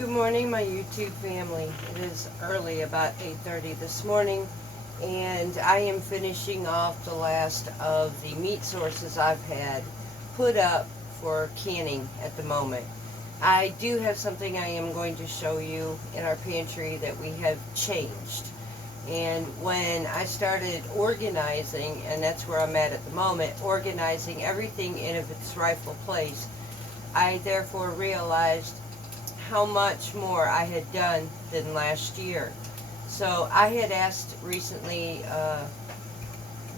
Good morning, my YouTube family. It is early, about 8:30 this morning, and I am finishing off the last of the meat sources I've had put up for canning at the moment. I do have something I am going to show you in our pantry that we have changed. And when I started organizing, and that's where I'm at the moment, organizing everything in its rightful place, I therefore realized how much more I had done than last year. So I had asked recently,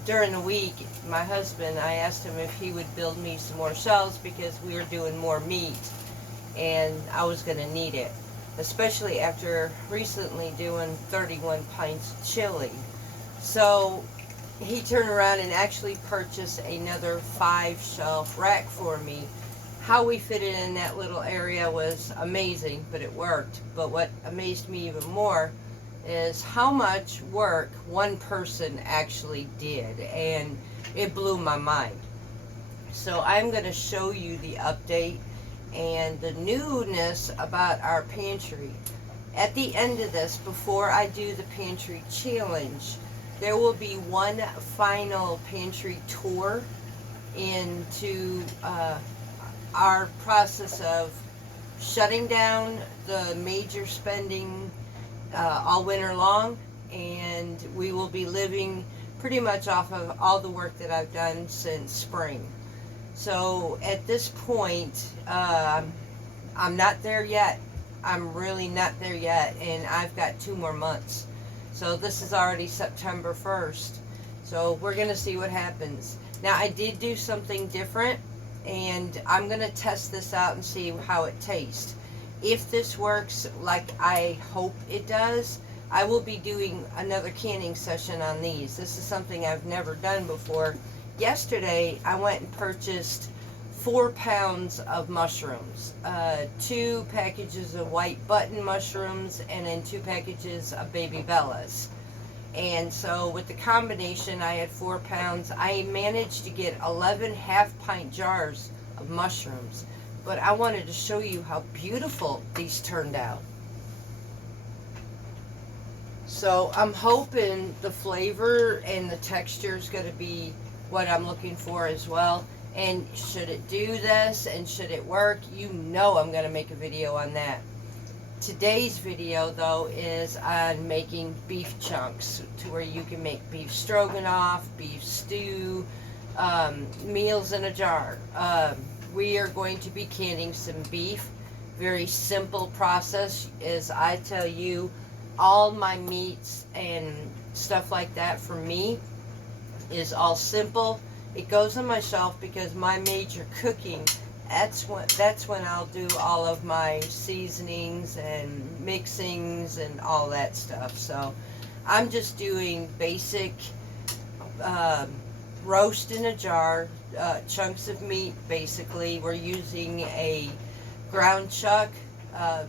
during the week, my husband, I asked him if he would build me some more shelves because we were doing more meat and I was going to need it, especially after recently doing 31 pints of chili. So he turned around and actually purchased another 5-shelf rack for me. How we fit it in that little area was amazing, but it worked. But what amazed me even more is how much work one person actually did, and it blew my mind. So I'm going to show you the update and the newness about our pantry. At the end of this, before I do the pantry challenge, there will be one final pantry tour into our process of shutting down the major spending all winter long, and we will be living pretty much off of all the work that I've done since spring. So at this point, I'm not there yet. I'm really not there yet, and I've got 2 more months. So this is already September 1st. So we're going to see what happens. Now, I did do something different, and I'm going to test this out and see how it tastes. If this works like I hope it does, I will be doing another canning session on these. This is something I've never done before. Yesterday, I went and purchased 4 pounds of mushrooms, 2 packages of white button mushrooms, and then 2 packages of baby bellas. And so with the combination, I had 4 pounds. I managed to get 11 half-pint jars of mushrooms. But I wanted to show you how beautiful these turned out. So I'm hoping the flavor and the texture is going to be what I'm looking for as well. And should it do this and should it work, you know I'm going to make a video on that. Today's video, though, is on making beef chunks, to where you can make beef stroganoff, beef stew, meals in a jar. We are going to be canning some beef. Very simple process. As I tell you, all my meats and stuff like that for me is all simple. It goes on my shelf because my major cooking, that's when I'll do all of my seasonings and mixings and all that stuff. So I'm just doing basic roast in a jar, chunks of meat. Basically, we're using a ground chuck,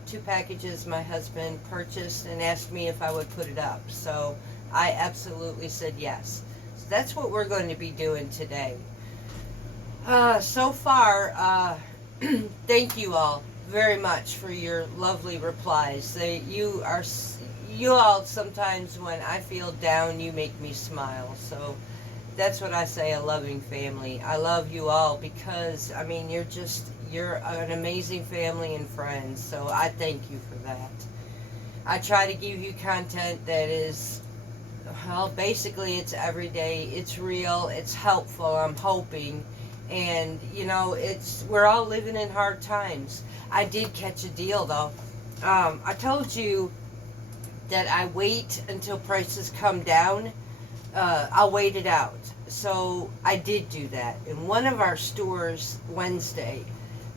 2 packages my husband purchased and asked me if I would put it up. So I absolutely said yes. So that's what we're going to be doing today. So far, thank you all very much for your lovely replies. You all sometimes, when I feel down, you make me smile. So that's what I say, a loving family. I love you all because, I mean, you're an amazing family and friends. So I thank you for that. I try to give you content that is, well, basically it's everyday, it's real, it's helpful, I'm hoping. And, you know, we're all living in hard times. I did catch a deal, though. I told you that I wait until prices come down. I'll wait it out. So I did do that. In one of our stores Wednesday,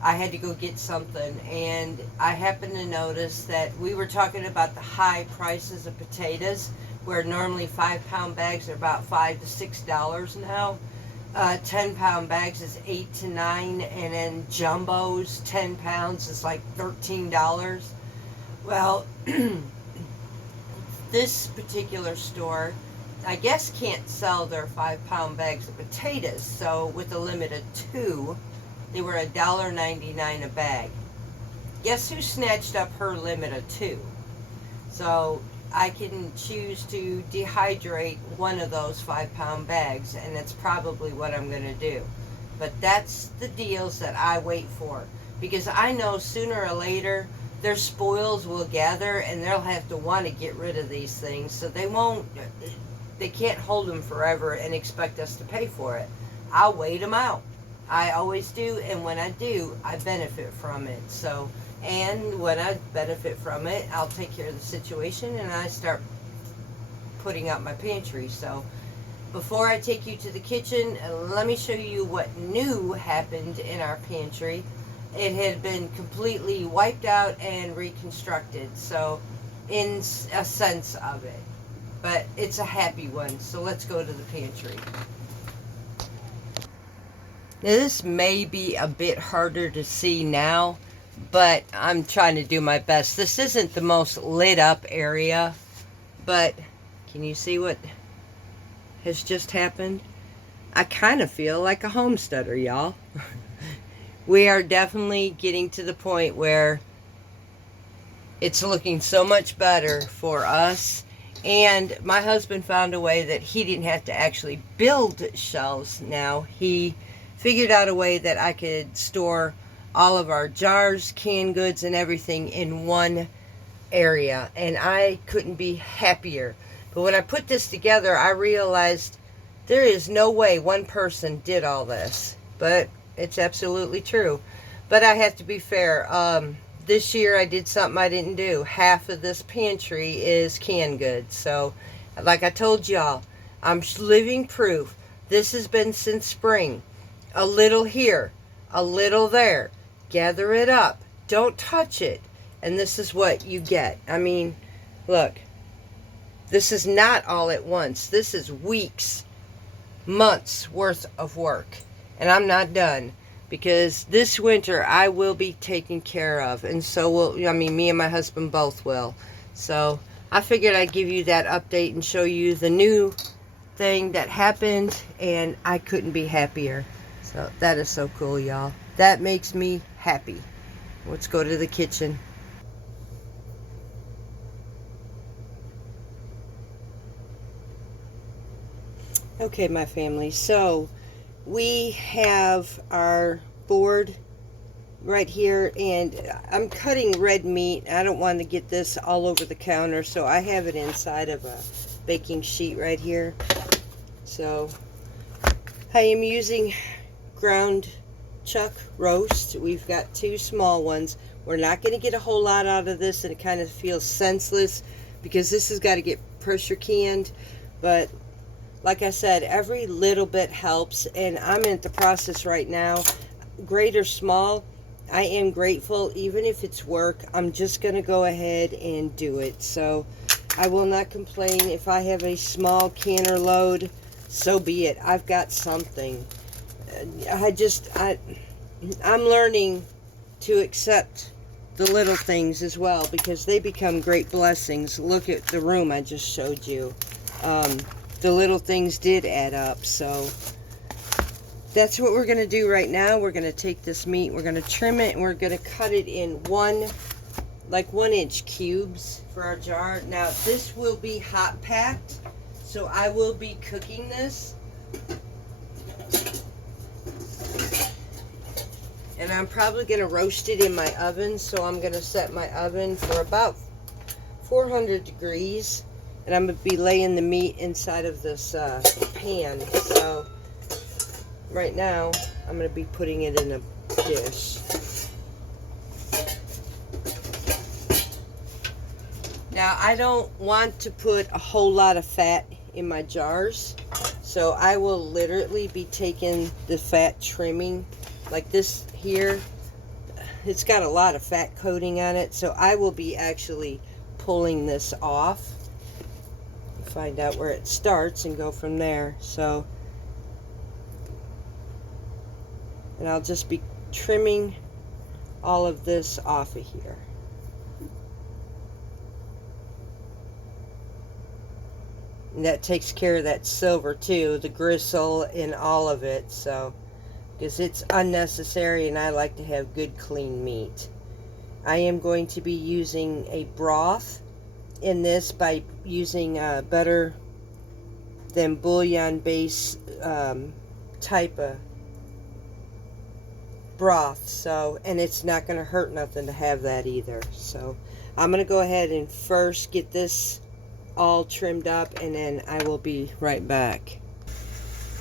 I had to go get something, and I happened to notice that we were talking about the high prices of potatoes, where normally 5-pound bags are about $5 to $6 now. 10-pound bags is $8 to $9, and then jumbos, 10 pounds is like $13. Well, this particular store, I guess, can't sell their 5-pound bags of potatoes, so with a limit of 2, they were $1.99 a bag. guess who snatched up her limit of 2? So I can choose to dehydrate one of those 5-pound bags, and that's probably what I'm going to do. But that's the deals that I wait for, because I know sooner or later their spoils will gather and they'll have to want to get rid of these things, so they can't hold them forever and expect us to pay for it. I'll wait them out. I always do, and when I do, I benefit from it. So, and when I benefit from it, I'll take care of the situation and I start putting out my pantry. So, before I take you to the kitchen, let me show you what new happened in our pantry. It had been completely wiped out and reconstructed, so in a sense of it. But it's a happy one, so let's go to the pantry. Now this may be a bit harder to see now, but I'm trying to do my best. This isn't the most lit up area, but can you see what has just happened? I kind of feel like a homesteader, y'all. We are definitely getting to the point where it's looking so much better for us. And my husband found a way that he didn't have to actually build shelves now. He figured out a way that I could store all of our jars, canned goods, and everything in one area. And I couldn't be happier. But when I put this together, I realized there is no way one person did all this. But it's absolutely true. But I have to be fair. This year I did something I didn't do. Half of this pantry is canned goods. So, like I told y'all, I'm living proof. This has been since spring. A little here, a little there. Gather it up. Don't touch it. And this is what you get. I mean, look. This is not all at once. This is weeks, months worth of work. And I'm not done, because this winter I will be taken care of, and so will, I mean, me and my husband both will. So I figured I'd give you that update and show you the new thing that happened, and I couldn't be happier. So that is so cool, y'all. That makes me happy. Let's go to the kitchen. Okay, my family, so we have our board right here, and I'm cutting red meat. I don't want to get this all over the counter, so I have it inside of a baking sheet right here. So I am using ground chuck roast. We've got 2 small ones. We're not going to get a whole lot out of this, and it kind of feels senseless because this has got to get pressure canned, but like I said, every little bit helps, and I'm in the process right now. Great or small, I am grateful. Even if it's work, I'm just going to go ahead and do it. So I will not complain. If I have a small canner load, so be it. I've got something. I'm learning to accept the little things as well, because they become great blessings. Look at the room I just showed you. The little things did add up. So that's what we're going to do right now. We're going to take this meat, we're going to trim it, and we're going to cut it in 1-inch cubes for our jar. Now this will be hot packed, so I will be cooking this, and I'm probably going to roast it in my oven. So I'm going to set my oven for about 400 degrees. And I'm going to be laying the meat inside of this pan. So right now, I'm going to be putting it in a dish. Now, I don't want to put a whole lot of fat in my jars. So I will literally be taking the fat trimming. Like this here, it's got a lot of fat coating on it. So I will be actually pulling this off. Find out where it starts and go from there. So, and I'll just be trimming all of this off of here. And that takes care of that silver too, the gristle and all of it. So, because it's unnecessary, and I like to have good clean meat. I am going to be using a broth in this by using better than bouillon base type of broth. So, and it's not going to hurt nothing to have that either. So I'm going to go ahead and first get this all trimmed up, and then I will be right back.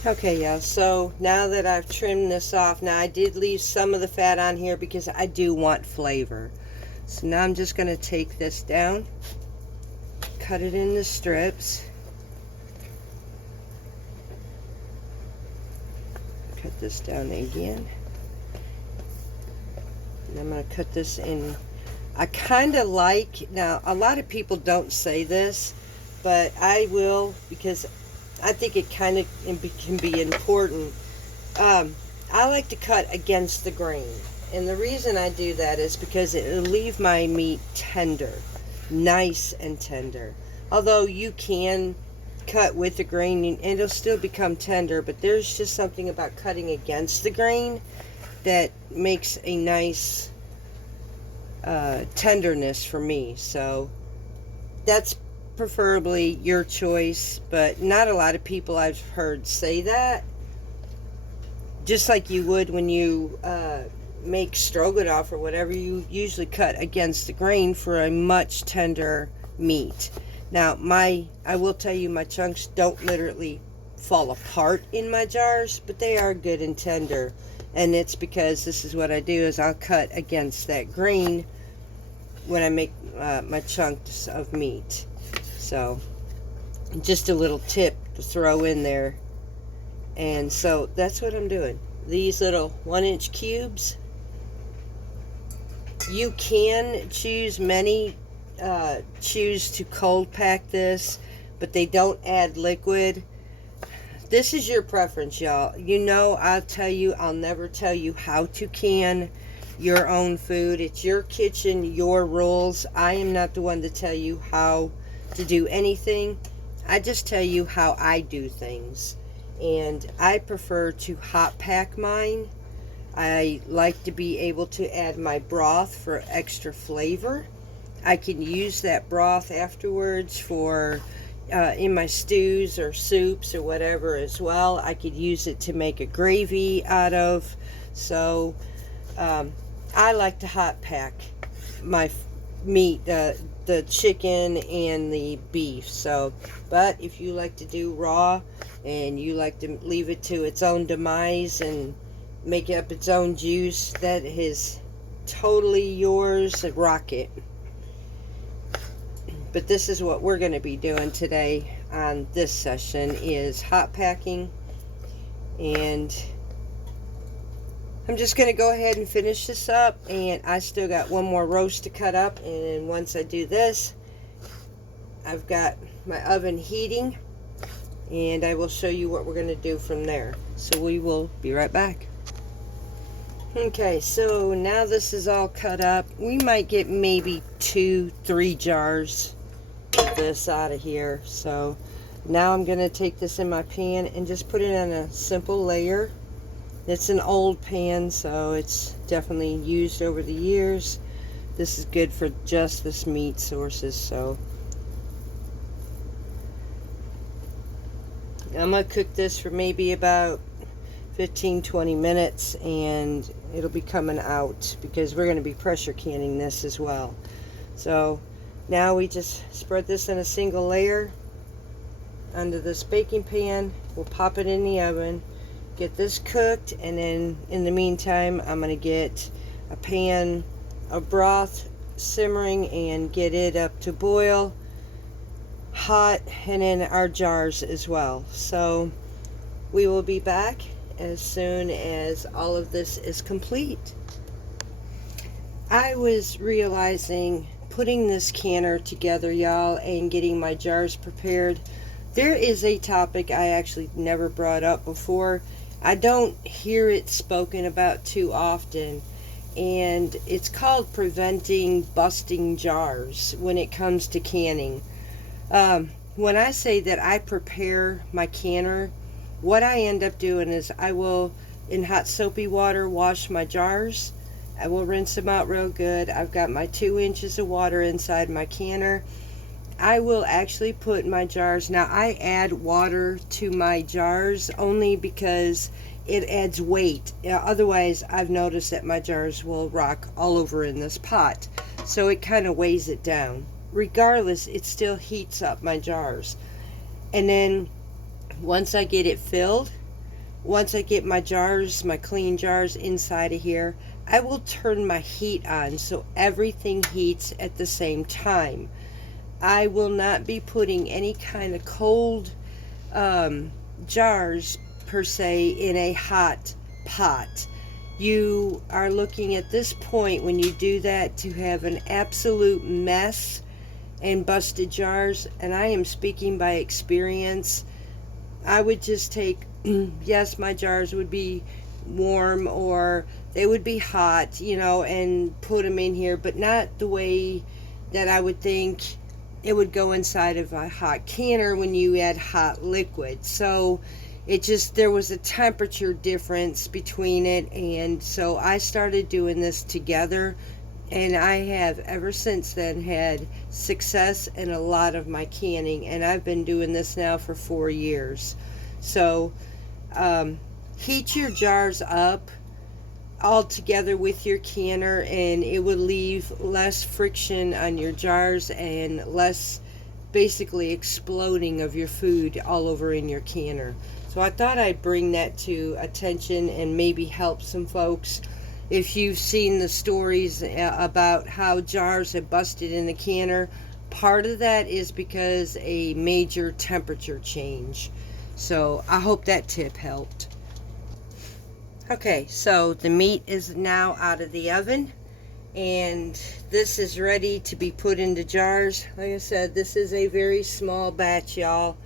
Okay, yeah, so now that I've trimmed this off, now I did leave some of the fat on here because I do want flavor. So now I'm just going to take this down, cut it into strips. Cut this down again. And I'm going to cut this in. I kind of like, now a lot of people don't say this, but I will, because I think it kind of can be important. I like to cut against the grain. And the reason I do that is because it will leave my meat tender. Nice and tender. Although you can cut with the grain and it'll still become tender. But there's just something about cutting against the grain that makes a nice tenderness for me. So that's preferably your choice, but not a lot of people I've heard say that. Just like you would when you make stroganoff or whatever, you usually cut against the grain for a much tender meat. Now I will tell you, my chunks don't literally fall apart in my jars, but they are good and tender, and it's because this is what I do, is I'll cut against that grain when I make my chunks of meat. So just a little tip to throw in there. And so that's what I'm doing. These little 1-inch cubes. You can choose choose to cold pack this, but they don't add liquid. This is your preference, y'all. You know, I'll never tell you how to can your own food. It's your kitchen, your rules. I am not the one to tell you how to do anything. I just tell you how I do things, and I prefer to hot pack mine. I like to be able to add my broth for extra flavor. I can use that broth afterwards for in my stews or soups or whatever as well. I could use it to make a gravy out of. So I like to hot pack my meat, the chicken and the beef. So, but if you like to do raw and you like to leave it to its own demise and make up its own juice, that is totally yours. Rock it. But this is what we're going to be doing today on this session, is hot packing. And I'm just going to go ahead and finish this up, and I still got one more roast to cut up, and once I do this, I've got my oven heating, and I will show you what we're going to do from there. So we will be right back. Okay, so now this is all cut up. We might get maybe 2-3 jars of this out of here. So now I'm going to take this in my pan and just put it on a simple layer. It's an old pan, so it's definitely used over the years. This is good for just this meat sources. So I'm going to cook this for maybe about 15-20 minutes, and it'll be coming out because we're going to be pressure canning this as well. So now we just spread this in a single layer onto this baking pan. We'll pop it in the oven, get this cooked, and then in the meantime I'm going to get a pan of broth simmering and get it up to boil hot, and in our jars as well. So we will be back as soon as all of this is complete. I was realizing, putting this canner together, y'all, and getting my jars prepared, there is a topic I actually never brought up before. I don't hear it spoken about too often, and it's called preventing busting jars when it comes to canning. When I say that I prepare my canner, what I end up doing is I will, in hot soapy water, wash my jars. I will rinse them out real good. I've got my 2 inches of water inside my canner. I will actually put my jars, now I add water to my jars only because it adds weight. Otherwise, I've noticed that my jars will rock all over in this pot. So it kind of weighs it down. Regardless, it still heats up my jars. And then once I get it filled, once I get my jars, my clean jars inside of here, I will turn my heat on so everything heats at the same time. I will not be putting any kind of cold jars per se in a hot pot. You are looking at this point when you do that to have an absolute mess and busted jars, and I am speaking by experience. I would just take, yes, my jars would be warm or they would be hot, you know, and put them in here, but not the way that I would think it would go inside of a hot canner when you add hot liquid. So it just, there was a temperature difference between it, and so I started doing this together, and I have ever since then had success in a lot of my canning, and I've been doing this now for 4 years. So heat your jars up all together with your canner, and it would leave less friction on your jars and less basically exploding of your food all over in your canner. So I thought I'd bring that to attention and maybe help some folks. If you've seen the stories about how jars have busted in the canner, part of that is because a major temperature change. So I hope that tip helped. Okay, so the meat is now out of the oven, and this is ready to be put into jars. Like I said, this is a very small batch, y'all,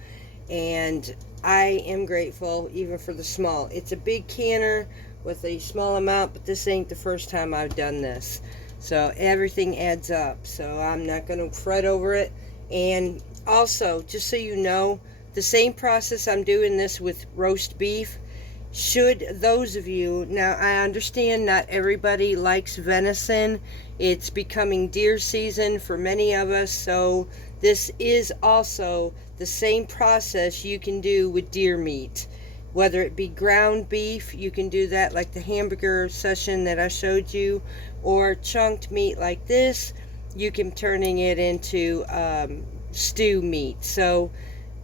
and I am grateful even for the small. It's a big canner with a small amount, but this ain't the first time I've done this. So everything adds up, so I'm not going to fret over it. And also, just so you know, the same process I'm doing this with roast beef. Should those of you, now I understand not everybody likes venison. It's becoming deer season for many of us, so this is also the same process you can do with deer meat. Whether it be ground beef, you can do that like the hamburger session that I showed you, or chunked meat like this, you can turning it into stew meat. So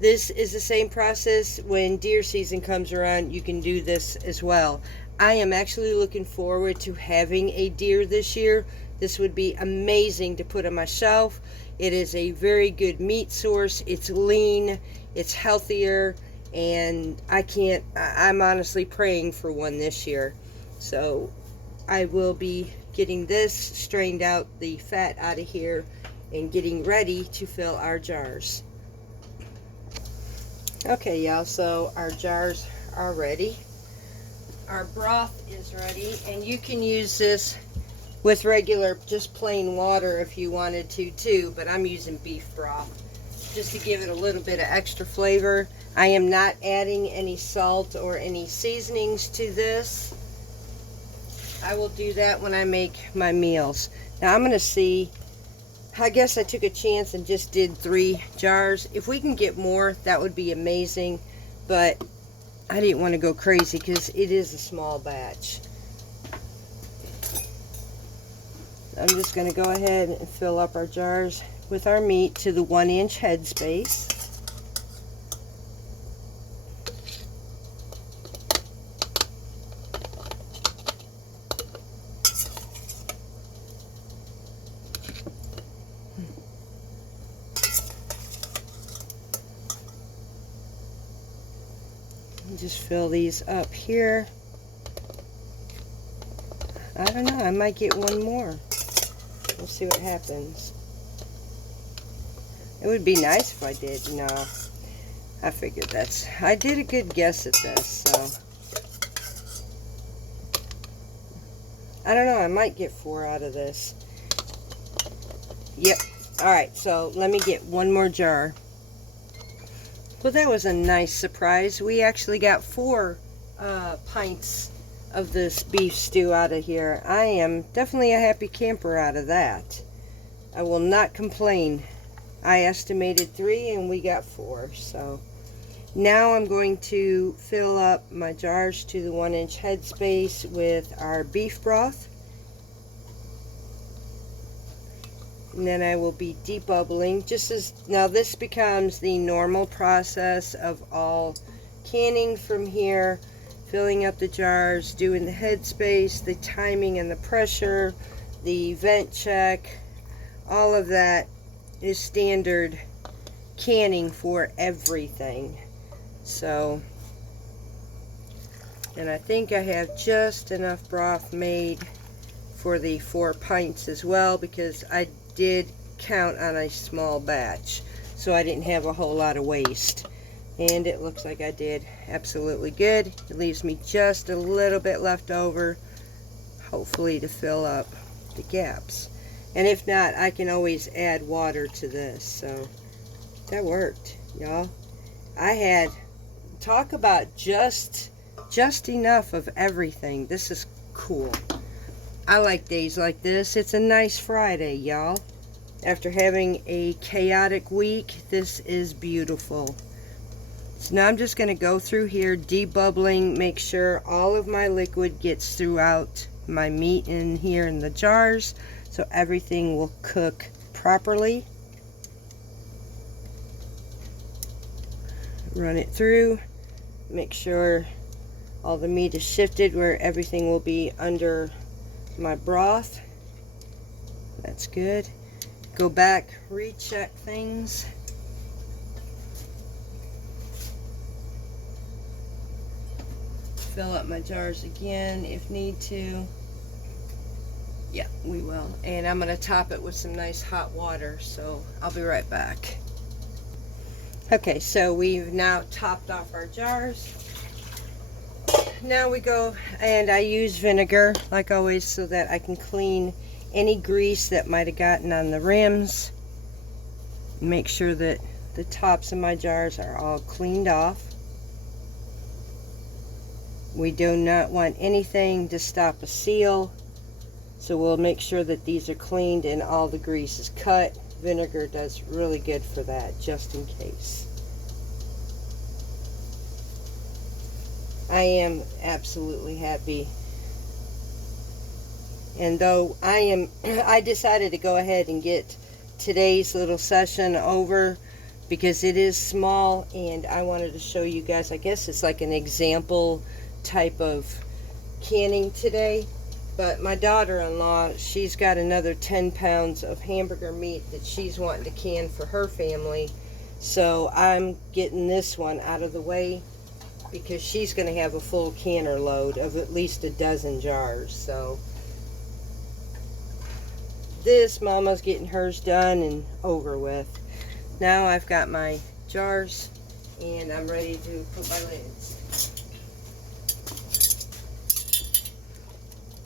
this is the same process. When deer season comes around, you can do this as well. I am actually looking forward to having a deer this year. This would be amazing to put on my shelf. It is a very good meat source. It's lean, it's healthier, and I'm honestly praying for one this year. So I will be getting this, strained out the fat out of here, and getting ready to fill our jars. Okay, y'all, so our jars are ready. Our broth is ready, and you can use this with regular, just plain water if you wanted to too, but I'm using beef broth just to give it a little bit of extra flavor. I am not adding any salt or any seasonings to this. I will do that when I make my meals. Now I'm going to see, I guess I took a chance and just did 3 jars. If we can get more, that would be amazing, but I didn't want to go crazy because it is a small batch. I'm just going to go ahead and fill up our jars with our meat to the 1-inch headspace. Just fill these up here. I don't know, I might get one more. We'll see what happens. It would be nice if I did. No, I figured I did a good guess at this, so. I don't know, I might get 4 out of this. Yep. Alright, so let me get one more jar. Well, that was a nice surprise. We actually got 4 pints of this beef stew out of here. I am definitely a happy camper out of that. I will not complain. I estimated 3 and we got 4. So now I'm going to fill up my jars to the 1-inch headspace with our beef broth. And then I will be debubbling just as, now this becomes the normal process of all canning from here. Filling up the jars, doing the headspace, the timing and the pressure, the vent check, all of that is standard canning for everything. So, and I think I have just enough broth made for the 4 pints as well, because I did count on a small batch, so I didn't have a whole lot of waste. And it looks like I did absolutely good. It leaves me just a little bit left over, hopefully to fill up the gaps. And if not, I can always add water to this. So that worked, y'all. I had, talk about just enough of everything. This is cool. I like days like this. It's a nice Friday, y'all. After having a chaotic week, this is beautiful. So now I'm just going to go through here, debubbling, make sure all of my liquid gets throughout my meat in here in the jars, so everything will cook properly. Run it through, make sure all the meat is shifted where everything will be under my broth. That's good. Go back, recheck things. Fill up my jars again if need to. Yeah, we will. And I'm going to top it with some nice hot water, so I'll be right back. Okay, so we've now topped off our jars. Now we go, and I use vinegar like always so that I can clean any grease that might have gotten on the rims. Make sure that the tops of my jars are all cleaned off. We do not want anything to stop a seal, so we'll make sure that these are cleaned and all the grease is cut. Vinegar does really good for that, just in case. I am absolutely happy. And though I decided to go ahead and get today's little session over because it is small, and I wanted to show you guys, I guess it's like an example type of canning today. But my daughter-in-law, she's got another 10 pounds of hamburger meat that she's wanting to can for her family. So I'm getting this one out of the way because she's going to have a full canner load of at least a dozen jars. So this, Mama's getting hers done and over with. Now I've got my jars and I'm ready to put my lids.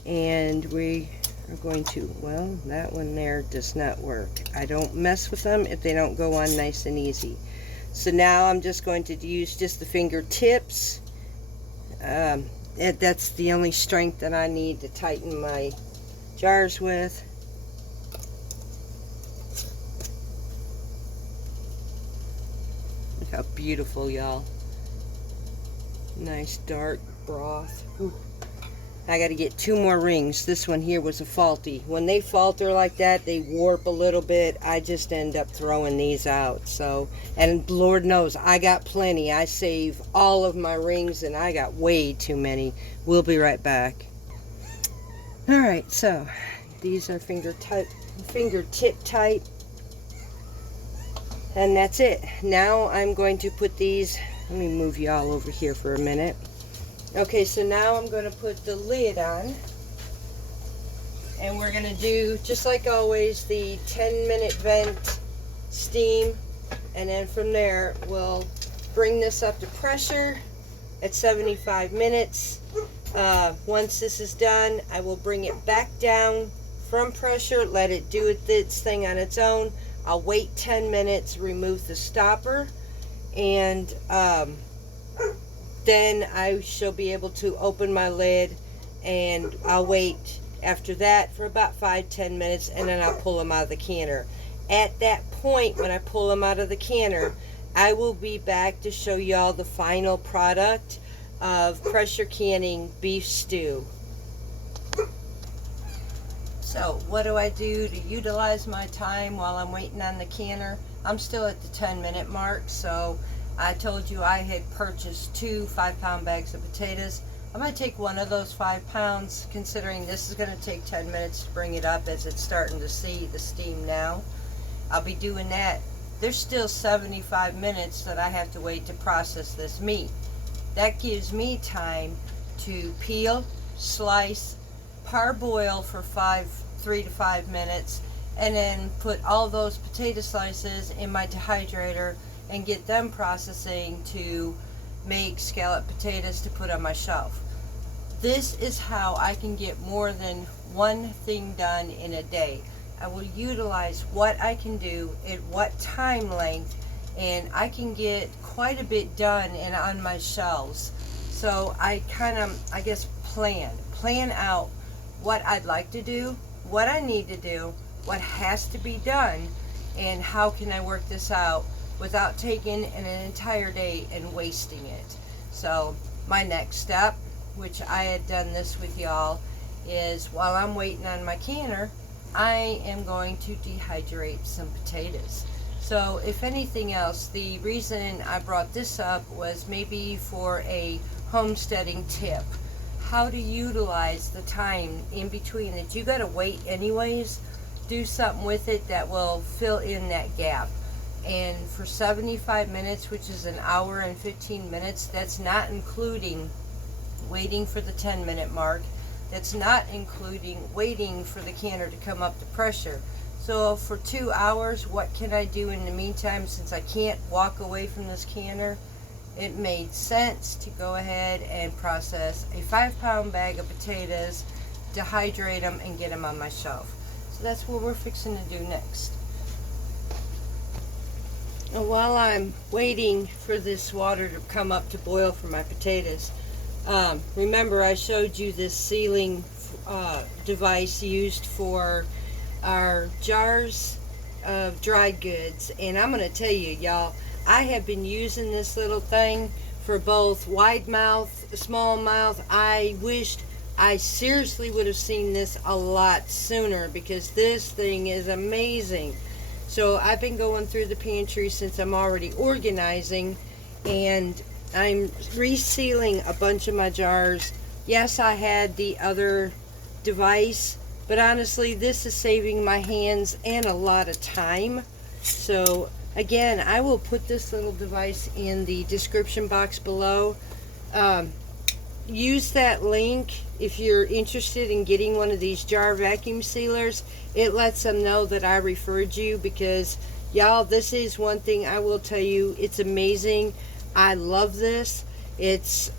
And we are going to, well, that one there does not work. I don't mess with them if they don't go on nice and easy. So now I'm just going to use just the fingertips. That's the only strength that I need to tighten my jars with. Look how beautiful, y'all. Nice dark broth. Ooh. I got to get 2 more rings. This one here was a faulty. When they falter like that, they warp a little bit. I just end up throwing these out. So, and Lord knows, I got plenty. I save all of my rings, and I got way too many. We'll be right back. Alright, so these are fingertip tight. And that's it. Now I'm going to put these, let me move y'all over here for a minute. Okay, so now I'm going to put the lid on, and we're going to do, just like always, the 10-minute vent steam, and then from there we'll bring this up to pressure at 75 minutes. Once this is done, I will bring it back down from pressure, let it do its thing on its own. I'll wait 10 minutes, remove the stopper, and then I shall be able to open my lid, and I'll wait after that for about 5-10 minutes, and then I'll pull them out of the canner. At that point, when I pull them out of the canner, I will be back to show y'all the final product of pressure canning beef stew. So what do I do to utilize my time while I'm waiting on the canner? I'm still at the 10-minute mark, so I told you I had purchased 2 5-pound bags of potatoes. I'm going to take one of those 5 pounds, considering this is going to take 10 minutes to bring it up as it's starting to see the steam now. I'll be doing that. There's still 75 minutes that I have to wait to process this meat. That gives me time to peel, slice, parboil for 3 to 5 minutes, and then put all those potato slices in my dehydrator and get them processing to make scalloped potatoes to put on my shelf. This is how I can get more than one thing done in a day. I will utilize what I can do at what time length, and I can get quite a bit done and on my shelves. So I kind of, I guess, plan out what I'd like to do, what I need to do, what has to be done, and how can I work this out without taking an entire day and wasting it. So my next step, which I had done this with y'all, is while I'm waiting on my canner, I am going to dehydrate some potatoes. So if anything else, the reason I brought this up was maybe for a homesteading tip. How to utilize the time in between that you gotta wait anyways. Do something with it that will fill in that gap. And for 75 minutes, which is an hour and 15 minutes, that's not including waiting for the 10-minute mark. That's not including waiting for the canner to come up to pressure. So for 2 hours, what can I do in the meantime since I can't walk away from this canner? It made sense to go ahead and process a 5-pound bag of potatoes, dehydrate them, and get them on my shelf. So that's what we're fixing to do next. And while I'm waiting for this water to come up to boil for my potatoes, remember I showed you this sealing device used for our jars of dried goods, and I'm going to tell you, y'all, I have been using this little thing for both wide mouth, small mouth. I wished I seriously would have seen this a lot sooner, because this thing is amazing. So I've been going through the pantry since I'm already organizing, and I'm resealing a bunch of my jars. Yes, I had the other device, but honestly, this is saving my hands and a lot of time. So again, I will put this little device in the description box below. Use that link if you're interested in getting one of these jar vacuum sealers. It lets them know that I referred you, because y'all, this is one thing I will tell you, it's amazing. I love this. It's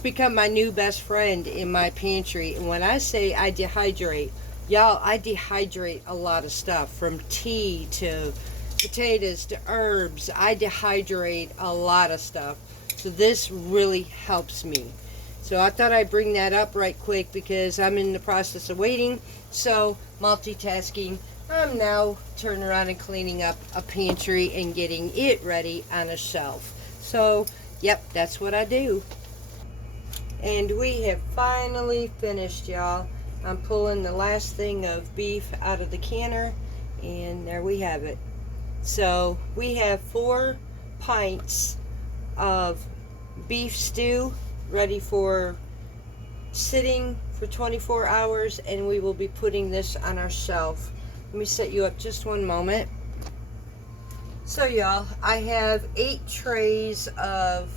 become my new best friend in my pantry. And when I say I dehydrate, y'all, I dehydrate a lot of stuff, from tea to potatoes to herbs. I dehydrate a lot of stuff. So this really helps me. So I thought I'd bring that up right quick, because I'm in the process of waiting. So multitasking, I'm now turning around and cleaning up a pantry and getting it ready on a shelf. So yep, that's what I do. And we have finally finished, y'all. I'm pulling the last thing of beef out of the canner, and there we have it. So we have 4 pints of beef stew ready for sitting for 24 hours, and we will be putting this on our shelf. Let me set you up just one moment. So y'all, I have 8 trays of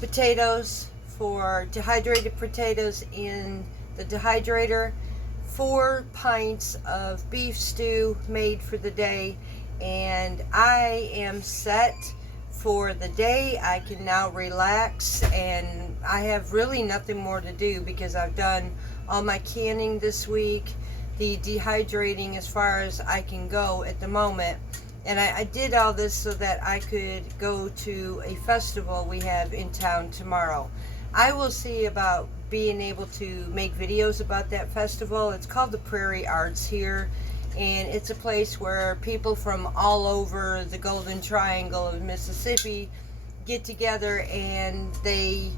potatoes, for dehydrated potatoes in the dehydrator, 4 pints of beef stew made for the day, and I am set for the day. I can now relax, and I have really nothing more to do, because I've done all my canning this week, the dehydrating as far as I can go at the moment. And I did all this so that I could go to a festival we have in town tomorrow. I will see about being able to make videos about that festival. It's called the Prairie Arts here, and it's a place where people from all over the Golden Triangle of Mississippi get together, and they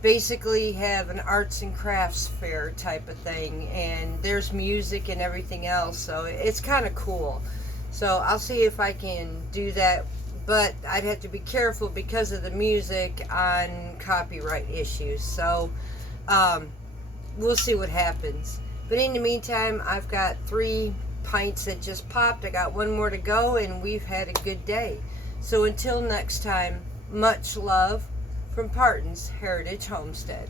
basically have an arts and crafts fair type of thing, and there's music and everything else, so it's kind of cool. So I'll see if I can do that, but I'd have to be careful because of the music on copyright issues. So we'll see what happens. But in the meantime, I've got 3 pints that just popped. I got 1 more to go, and we've had a good day. So until next time, much love from Parton's Heritage Homestead.